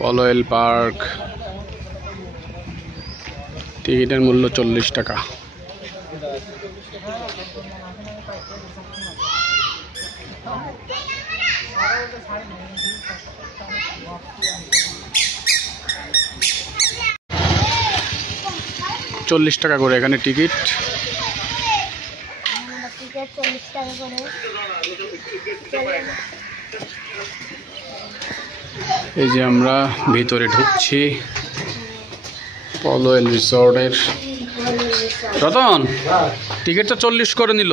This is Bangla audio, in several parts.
পলোয়েল পার্ক। টিকিটের মূল্য 40 টাকা। $40 টাকা করে এখানে টিকিট। এই যে আমরা ভিতরে ঢুকছি পলোয়েল রিসর্টের। রতন, টিকিটটা 40 করে নিল।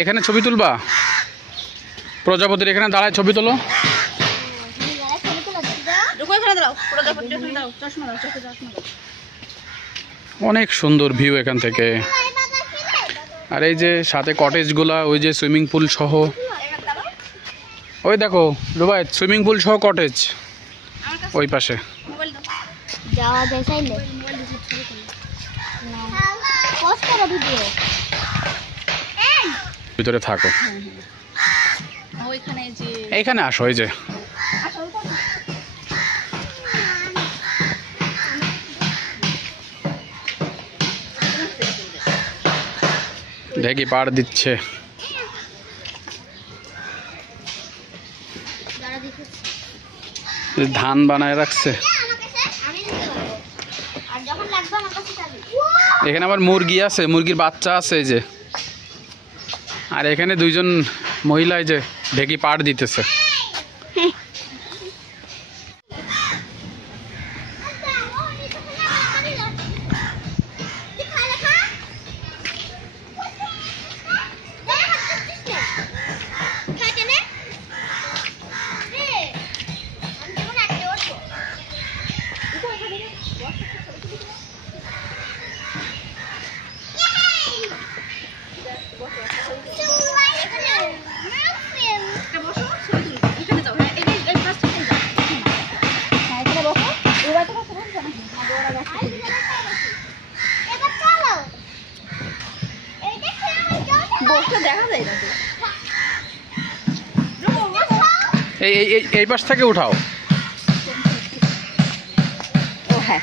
এখানে ছবি তুলবা? প্রজাপতির এখানে দাঁড়ায় ছবি তোলো। অনেক সুন্দর ভিউ এখান থেকে। আর এই যে সাথে কটেজগুলা, ওই যে সুইমিং পুল সহ, ওই দেখো রুবাই, সুইমিং পুল সহ কটেজ ওই পাশে। ভিতরে থাকো, এইখানে আসো। এই যে দেখি পাড় দিচ্ছে। ধান বানায় রাখছে এখানে। আবার মুরগি আছে, মুরগির বাচ্চা আছে এই যে। আর এখানে দুইজন মহিলা এই যে ঢেকি পাড় দিতেছে। এই পাশ থেকে উঠাও। ও হ্যাঁ,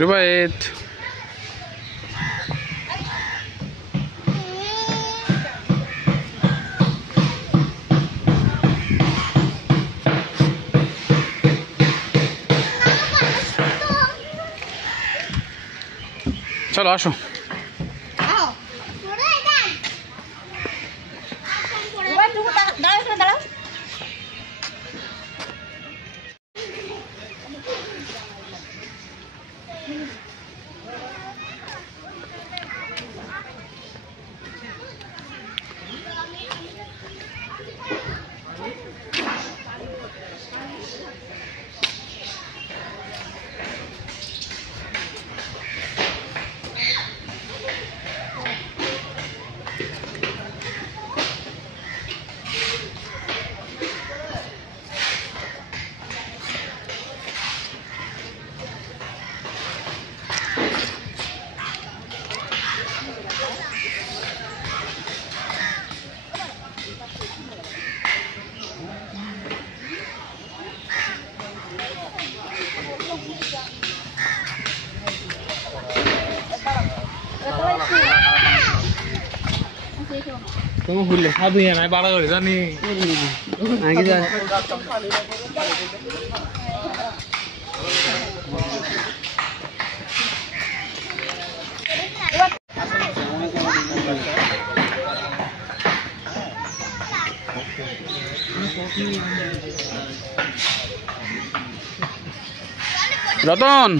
রুবায়েত চলো আসো। तुम भूल साधु है ना बारह कर जानी आगे जा Ratan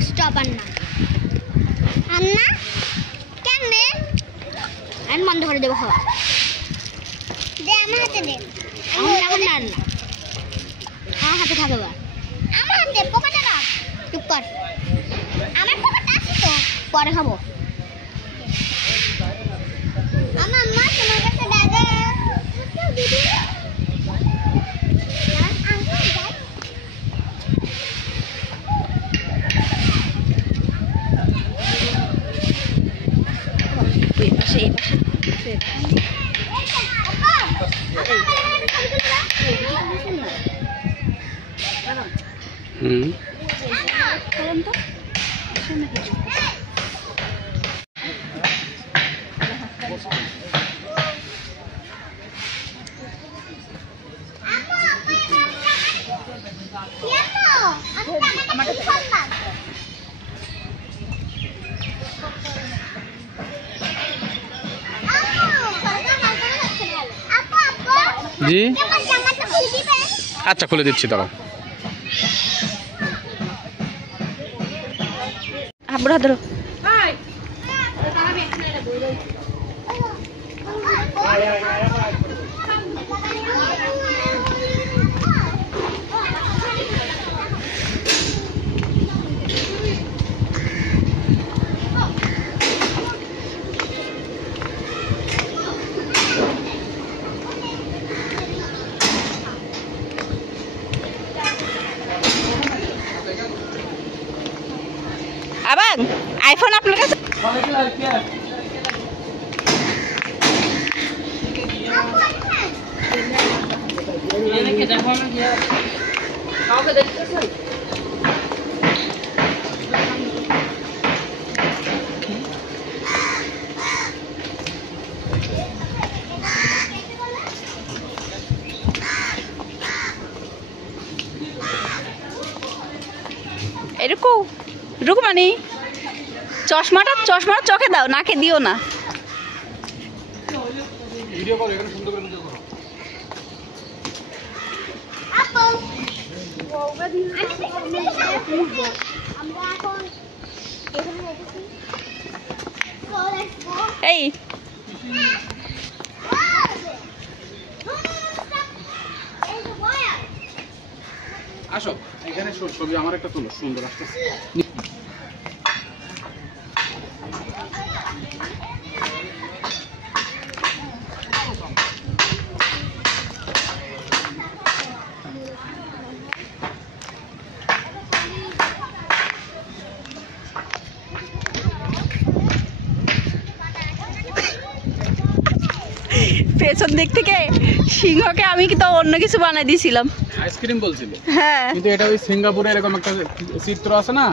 Stop, Anna. Anna, can we? And bond করে দেব খাওয়া দে আমার হাতে দে আমি এখন না আমার হাতে থাকে বা আমার হাতে পকেটে রাখ চুপ কর আমার পকেটে আছে তো পরে খাবো আমার মা তোমার কাছে দাদা দিদি আঙ্কেল যাই এই পাশে জি আচ্ছা খুলে দিচ্ছি দাঁড়াও আব্বুর হাত ধরো আবার আইফোন আপনার কাছে এরকম রুকমানি চশমাটা চোখে দাও নাকে দিও না ভিডিও করো এখানে সুন্দর করে ভিডিও করো এই আসো এখানে ছবি আমার একটা তুলো সুন্দর আসছে পেছন দিক থেকে সিংহকে আমি কি তো অন্য কিছু বানাই দিয়েছিলাম আইসক্রিম বলছিল হ্যাঁ কিন্তু এটা ওই সিঙ্গাপুরে এরকম একটা চিত্র আছে না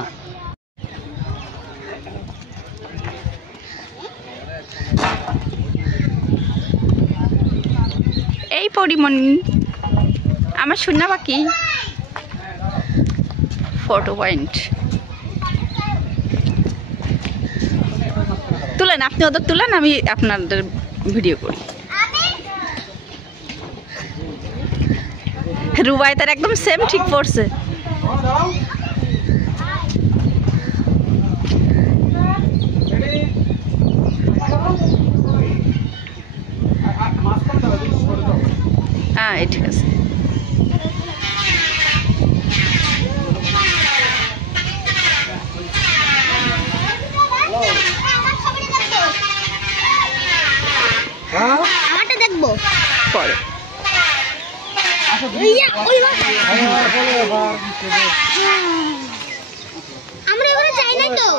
এই পরিমণি আমার শূন্য বাকি ফটো পয়েন্ট তুলেন, আপনি ওদের তুলেন, আমি আপনাদের ভিডিও করি। রুবাই তার একদম সেম ঠিক পড়ছে। হ্যাঁ ঠিক আছে। আমারটা দেখবো পরে আমরা এখানে যাই নাই তো,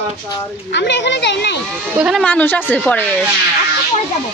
আমরা এখানে যাই নাই, ওখানে মানুষ আছে, পরে আজকে পরে যাবো।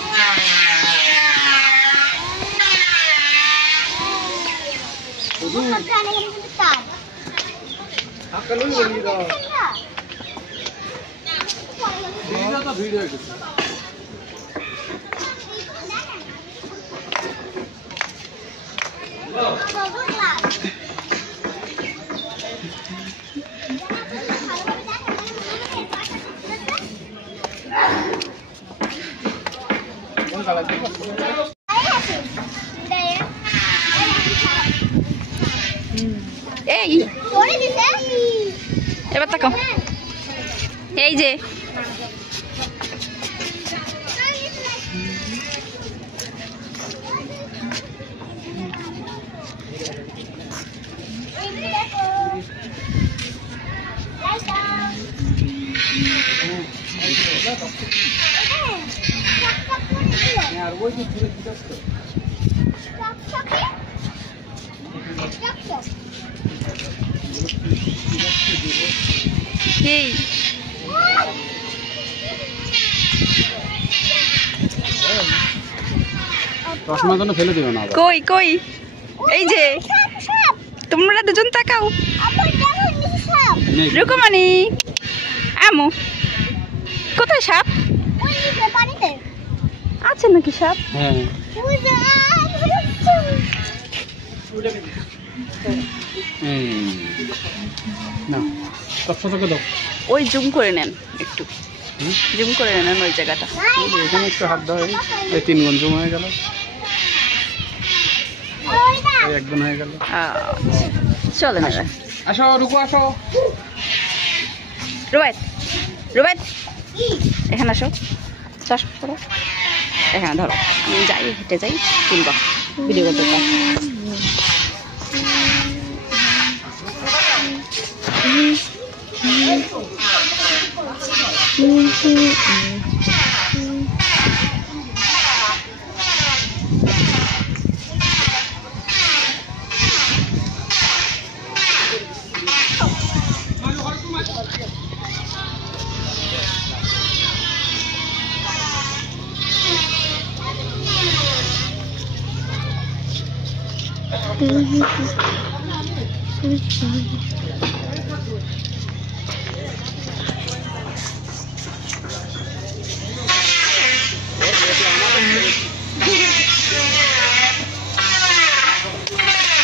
এই এবার তাকাও, এই যে এই চশমা যেন ফেলে দিও না আবার। কই কই, এই যে তোমরা দুজন তাকাও। নেই। রুকুমানি আমু, কোথায় সাপ আছে নাকি? সাপ হ্যাঁ না, চকচকে দাও। ওই জুম করে নেন, একটু জুম করে নেন ওই জায়গাটা। এখানে একটু হাত দাও, এই 3 গুণ জুম হয়ে গেল, এই 1 গুণ হয়ে গেল। চলে না, আসো রুকু, আসো। রুবাইত রুবাইত এখানে আসো, চশমা পরো, এখানে ধরো, আমি যাই, হেঁটে যাই, তুলবা ভিডিও করতে পার।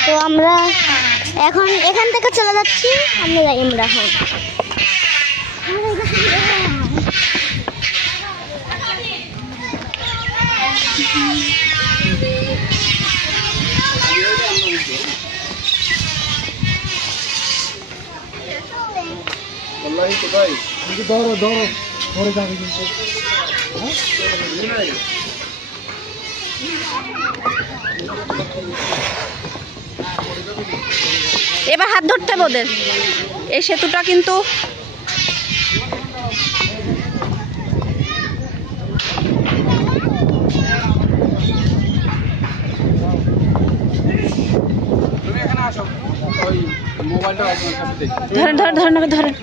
তো আমরা এখন এখান থেকে চলে যাচ্ছি, আমরা যাই ইমরান। ধরো ধরো ধরে যাবে কিন্তু এবার হাত ধরতে হবে ওদের। এই সেতুটা কিন্তু তুমি এখানে আসো, ওই মোবাইলটা আপনার কাছে দেখি। ধরেন ধরেন ধরেন ওকে ধরেন।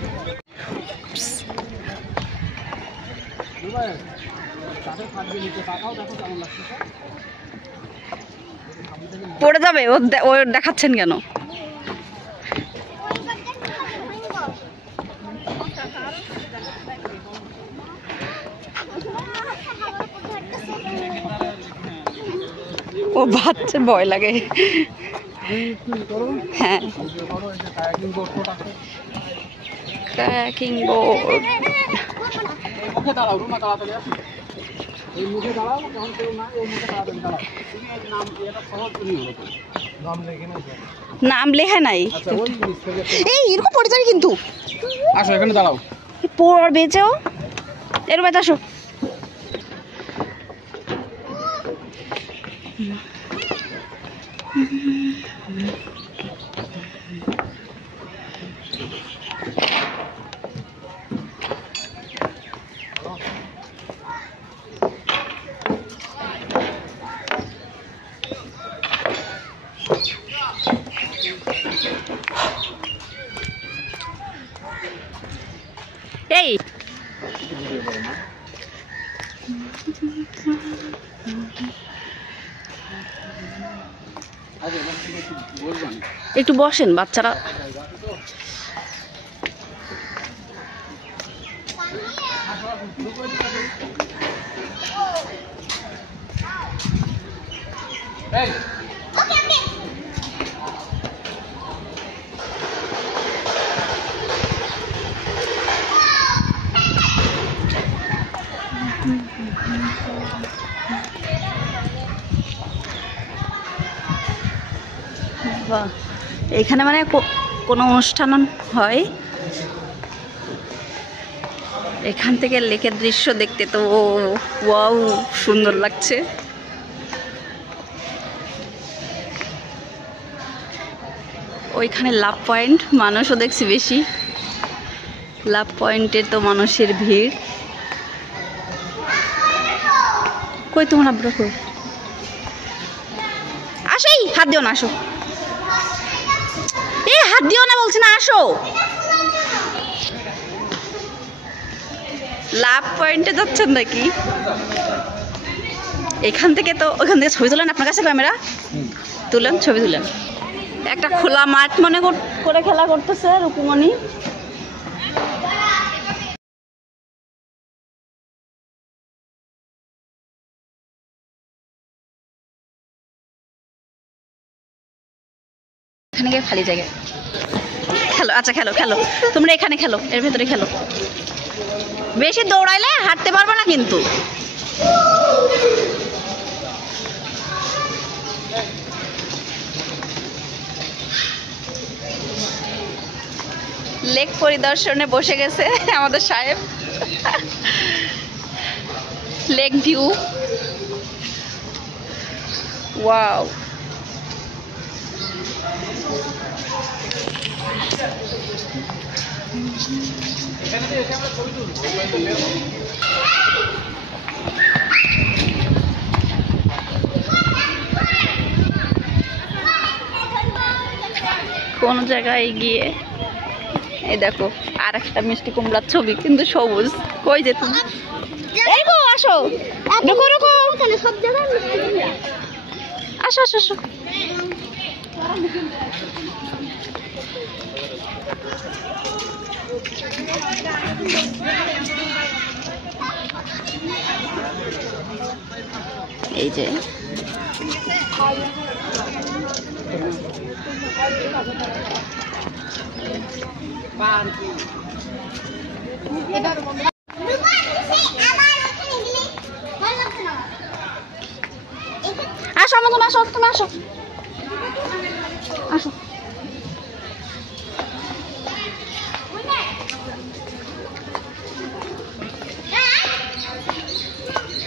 পড়ে যাবে, ও দেখাচ্ছেন কেন? ও বাচ্চার ভয় লাগে। হ্যাঁ কায়াকিং বোর্ড। মুখে দাঁড়াও, রুমা তাড়াতাড়ি আসো। এই মুখে দাঁড়াও, যখন কেউ না এই মুখে তাড়াতাড়ি দাঁড়াও। তুমি এই নাম এটা সহজ তুমি হলো তো। নাম লেখে নাও। নাম লেখা নাই। আচ্ছা ওই নিচ থেকে এই এরকম পড়ে যাবে কিন্তু। আসো এখানে দাঁড়াও। পড়বে যেও, এর বাইরে আসো। এই একটু বসেন বাচ্চারা। এই বাহ, এখানে মানে কোনো অনুষ্ঠান হয়, এখান থেকে লেকের দৃশ্য দেখতে তো ওয়াও সুন্দর লাগছে। ওইখানে লাভ পয়েন্ট, মানুষও দেখছি বেশি। লাভ পয়েন্টে তো মানুষের ভিড়। কই তোমার আব্রা কই? আসো, এই হাত দিও না, আসো। এই হাত দিও না বলছি না, আসো। লাভ পয়েন্টে যাচ্ছেন নাকি? এখান থেকে তো ওইখান থেকে ছবি তোলেন, আপনার কাছে ক্যামেরা তুলেন, ছবি তুলেন। একটা খোলা মাঠ মনে করে খেলা করতেছে রুকুমণি। এখানে গিয়ে খালি জায়গায় খেলো। আচ্ছা খেলো খেলো, তোমরা এখানে খেলো, এর ভেতরে খেলো। বেশি দৌড়াইলে হাঁটতে পারবে না কিন্তু। লেক পরিদর্শনে বসে গেছে আমাদের সাহেব। Lake view, wow. কোন জায়গায় গিয়ে এই দেখো আর একটা মিষ্টি কুমড়ার ছবি, কিন্তু সবুজ। কই যে তুমি? এই গো আসো, রুকো রুকো, সব জায়গায় আসো আসো আসো। এই যে আসো, আমাকে আসো, তুমি আসো আসো।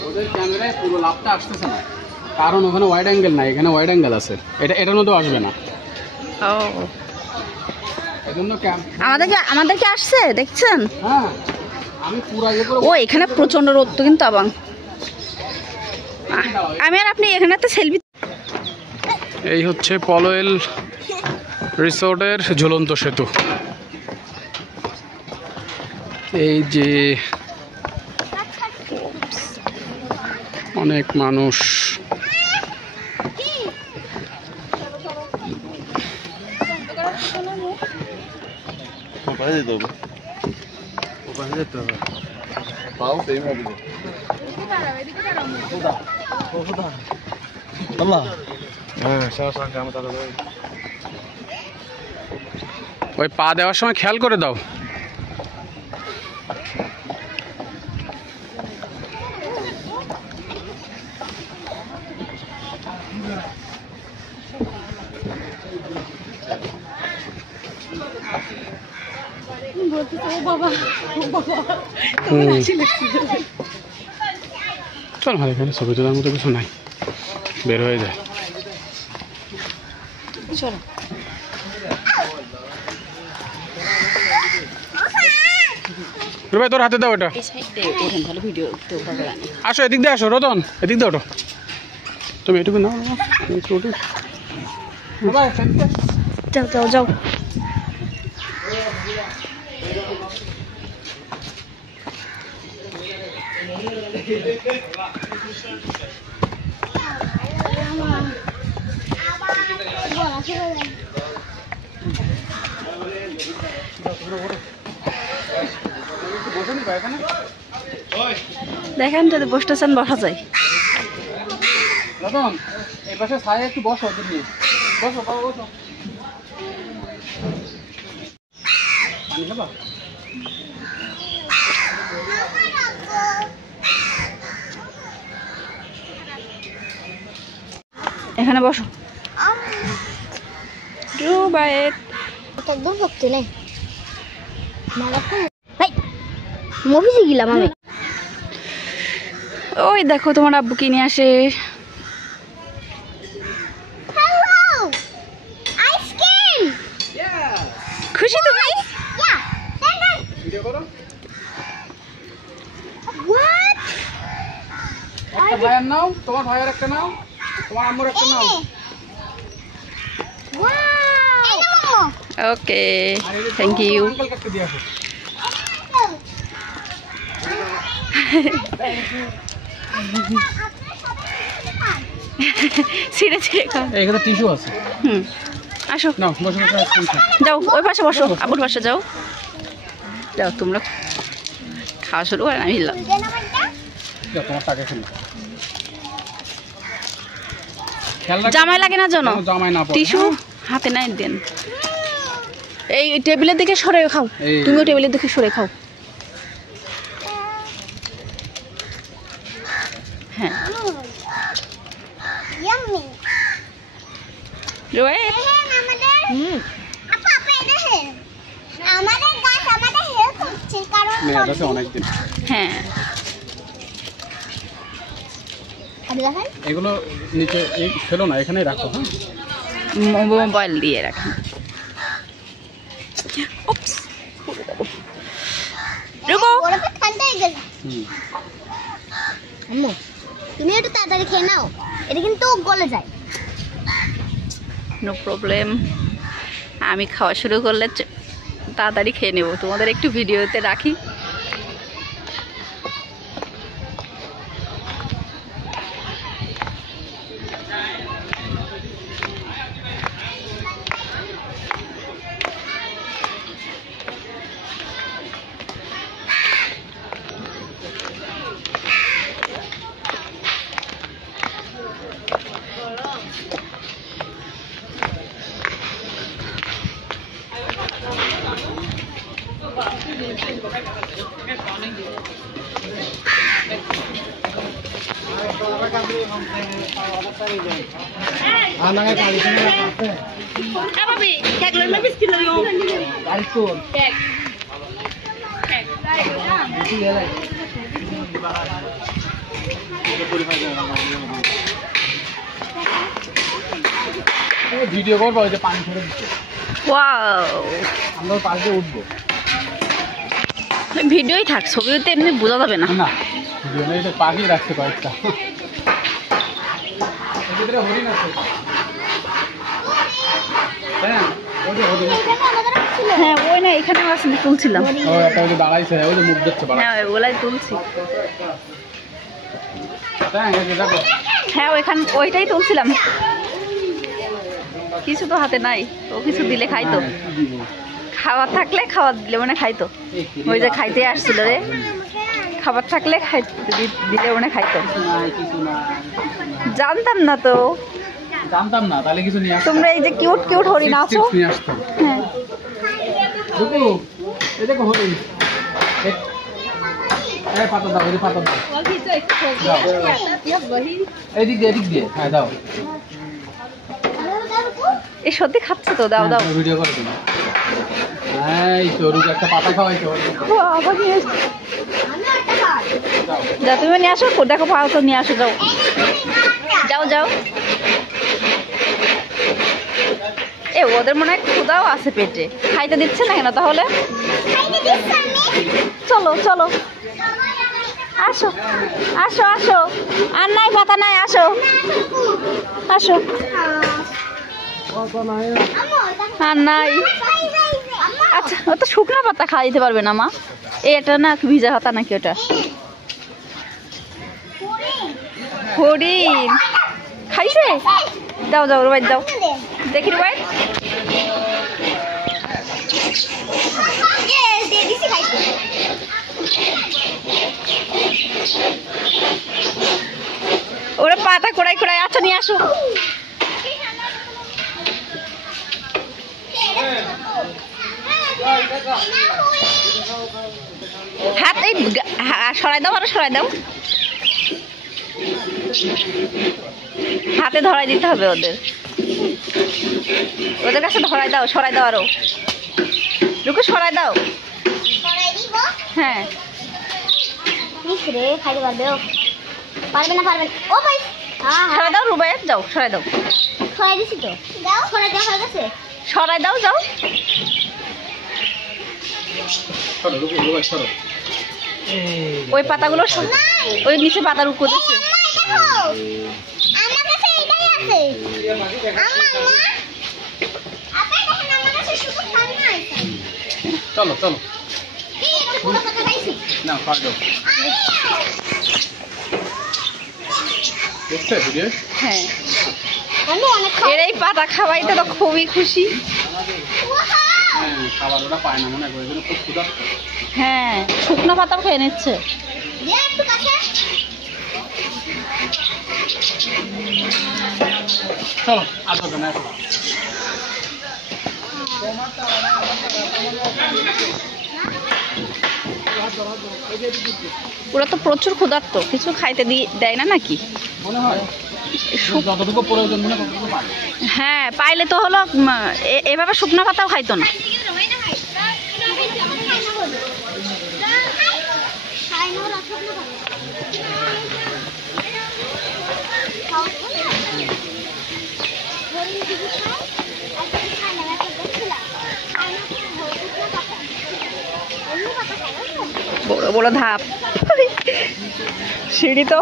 ওদের ক্যামেরায় পুরো লাভটা আসতেছে না, কারণ ওখানে ওয়াইড অ্যাঙ্গেল নাই, এখানে ওয়াইড অ্যাঙ্গেল আছে। এটার মধ্যেও আসবে না। ও এজন্য আমাদেরকে আসছে দেখছেন? হ্যাঁ আমি পুরো ইয়ে করে। ও এখানে প্রচন্ড রোদ তো কিন্তু আবাং। আমি আর আপনি এখানে একটা সেলফি। এই হচ্ছে পলয়েল রিসোর্টের ঝুলন্ত সেতু। এই যে অনেক মানুষ। ওখানে যেতে হবে, ওখানে যেতে হবে। পাও সেম হবে। আল্লাহ হ্যাঁ, সারা সারা জামা তারা ওই পা দেওয়ার সময় খেয়াল করে দাও। চল আমার এখানে ছবি তোলার মতো কিছু নাই, বের হয়ে যায়। চলো ভাই তোর হাতে দাও ওটা। এই সাইডে ওঠেন, ভালো ভিডিও তো ভালো লাগে। আসো এদিক দিয়ে আসো রতন, এদিক দিয়ে ওঠো। তুমি এটুকু নাও, একটু ওঠো। যাও যাও যাও। দেখেন যদি বসতে চান বসা যায়। রতন এই পাশে ছায়া একটু বসো, দিদি বসো বাবা বসো। পানি খাবা? এখানে বসো। ডুবাইট একদম ভক্তি নেই। মুভিতে গেলাম আমি। ওই দেখো তোমার আব্বু কিনে আসে। আইসক্রিম। খুশি তুমি? ভিডিও করো। হোয়াট? একটা ভাইয়ের নাও, তোমার ভাইয়ের একটা নাও, তোমার আম্মুর একটা নাও। ওয়াও! Okay thank you. আঙ্কেলকে একটা দিয়ে আসো। ছিঁড়ে ছিঁড়ে খাও। এখানে টিস্যু আছে। আসো নাও বসো বসো আইসক্রিম খাও। যাও ওই পাশে বসো, আব্বুর পাশে যাও। যাও তোমরা খাওয়া শুরু করে আমি হিললাম। যাও তোমার টাকা খেলো। জামাই লাগে না জানো? জামাই না পড়ে। টিস্যু হাতে নাই দেন। এই টেবিলের দিকে সরে খাও, এই- তুমিও টেবিলের দিকে সরে খাও। হ্যাঁ ইয়াম্মি। রোয়ে আমাদের গাছ আমাদের হেল্প করছে কারণ মেয়েটা আছে অনেকদিন। হ্যাঁ দেখেন এগুলো নিচে এই ফেলো না, এখানেই রাখো। হ্যাঁ মোবাইল দিয়ে রাখেন। উপস, রুকো। বরফে ঠান্ডা হয়ে গেল। হুম। আম্মু তুমি একটু তাড়াতাড়ি খেয়ে নাও, এটা কিন্তু গলে যায়। নো প্রবলেম, আমি খাওয়া শুরু করলে তাড়াতাড়ি খেয়ে নেব। তোমাদের একটু ভিডিওতে রাখি। ভিডিও করবো, ওই যে পানি ছেড়ে দিচ্ছে, ওয়াও, আমরা পাশ দিয়ে উঠবো। ভিডিওই থাক, ছবিতে এমনি বোঝা যাবে না। না ভিডিও নেই, এটা পাখি রাখছে কয়েকটা। এর ভিতরে হরিণ আছে। হ্যাঁ ওই যে হরিণ আছে। হ্যাঁ ওই না, এখানে আছে, তুলছিলাম। ও একটা ওই যে দাঁড়াইছে, ওই যে মুখ দেখছে বাড়া। হ্যাঁ ওগুলাই তুলছি। হ্যাঁ এই যে দেখো। হ্যাঁ ওইখানে ওইটাই তুলছিলাম। কিছু তো হাতে নাই, ও কিছু দিলে খাইতো। খাবার থাকলে খাবার দিলে মানে খাইতো। ওই যে খাইতে আসছিল রে, খাবার থাকলে দিলে মানে খাইতো। জানতাম না তো, জানতাম না, তাহলে কিছু নিয়ে আসতাম। তোমরা এই যে কিউট কিউট হরিণ আছো। নিয়ে আসতাম। হ্যাঁ দুকু এই দেখো হরিণ এই পাতা দাও এই পাতা দাও এদিক দিয়ে হ্যাঁ দাও এই সত্যি খাচ্ছে তো, দাও দাও। ভিডিও করে দিন এই চরুক একটা পাতা খাওয়াইছো আবার নিয়ে এসো। যাও তুমি নিয়ে আসো, দেখো পাও তো নিয়ে আসো, যাও যাও যাও। এ ওদের মনে হয় ক্ষুধাও আছে পেটে, খাইতে দিচ্ছে না কেন তাহলে? চলো চলো আসো আসো আসো, আর নাই পাতা নাই, আসো আসো। আর নাই, আচ্ছা ও তো শুকনো পাতা খাওয়া দিতে পারবে না মা। এই এটা না ভিজা পাতা নাকি ওটা? হরিণ খাইছে? দাও যাও রুবাই দাও, দেখি রুবাই। ওরা পাতা কোড়াই কোড়াই, আচ্ছা নিয়ে আসো। হাত এই সরাই দাও, আরো সরাই দাও, হাতে ধরাই দিতে হবে ওদের, ওদের কাছে ধরাই দাও, সরাই দাও, আরো রুকু সরাই দাও। হ্যাঁ পারবে না পারবে ও ভাই সরাই দাও রুবাই, যাও সরাই দাও, সরাই দিছি তো, দাও সরাই দেওয়া হয়ে গেছে, সরাই দাও যাও। চলো রুকু রুবাই চলো ওই পাতাগুলো ওই নিচে পাতার উপর দিচ্ছে। আমার কাছে এটাই আছে আমার মা আপনি দেখেন আমার কাছে শুধু খানা আছে। চলো চলো এই এটা পুরো কথা খাইছি না খাওয়া দাও দেখতে ভিডিও হ্যাঁ আমি অনেক এর এই পাতা খাওয়াইতে তো খুবই খুশি। হ্যাঁ খাবার ওরা পায় না মনে করে খুব ক্ষুধার্ত হ্যাঁ শুকনো পাতাও খেয়ে নিচ্ছে। যে একটু কাছে চলো আসো না ওরা তো প্রচুর ক্ষুধার্ত, কিছু খাইতে দেয় না নাকি? মনে হয় যতটুকু প্রয়োজন মনে ততটুকু পায়। হ্যাঁ পাইলে তো হলো এভাবে শুকনো পাতাও খাইতো না। বড় বড় ধাপ সিঁড়ি তো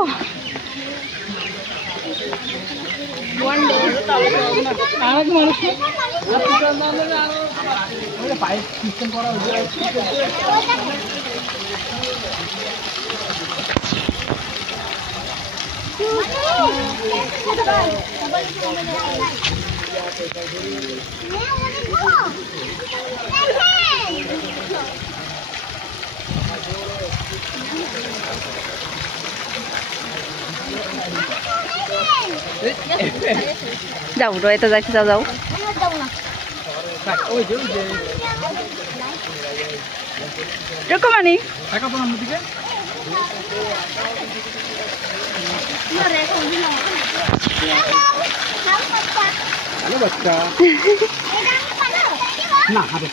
পাইপ সিস্টেম করা যাও রয়েতে যাইতে যাও যাও। রকমানি হ্যালো বাচ্চা না হাতে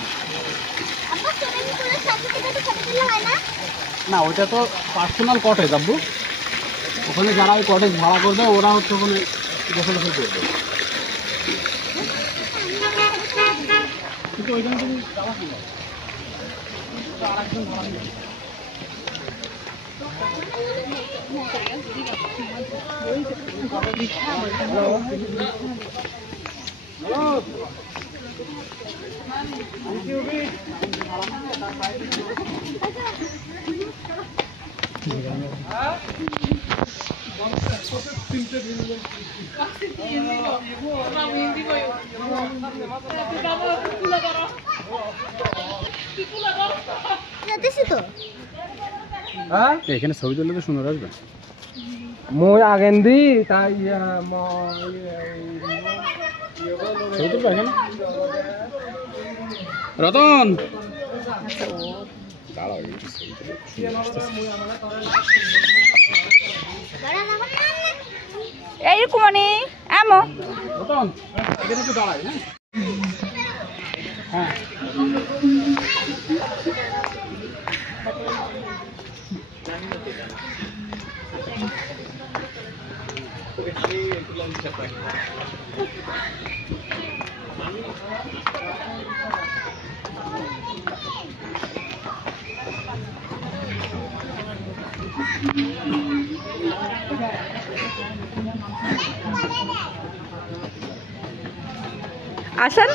না ওইটা তো পার্সোনাল কটেজ আব্বু, ওখানে যারা ওই কটেজ ভাড়া করবে ওরা হচ্ছে ওখানে গোসল করবে, কিন্তু ওইখানে তুমি যাওয়া কি আর একজন ভাড়া নেবে। এখানে ছবি তুললে তো সুন্দর আসবে। মই আগেন দি তাই রতন এই কুমনি আমো রতন এখানে একটু দাঁড়াই হ্যাঁ আসেন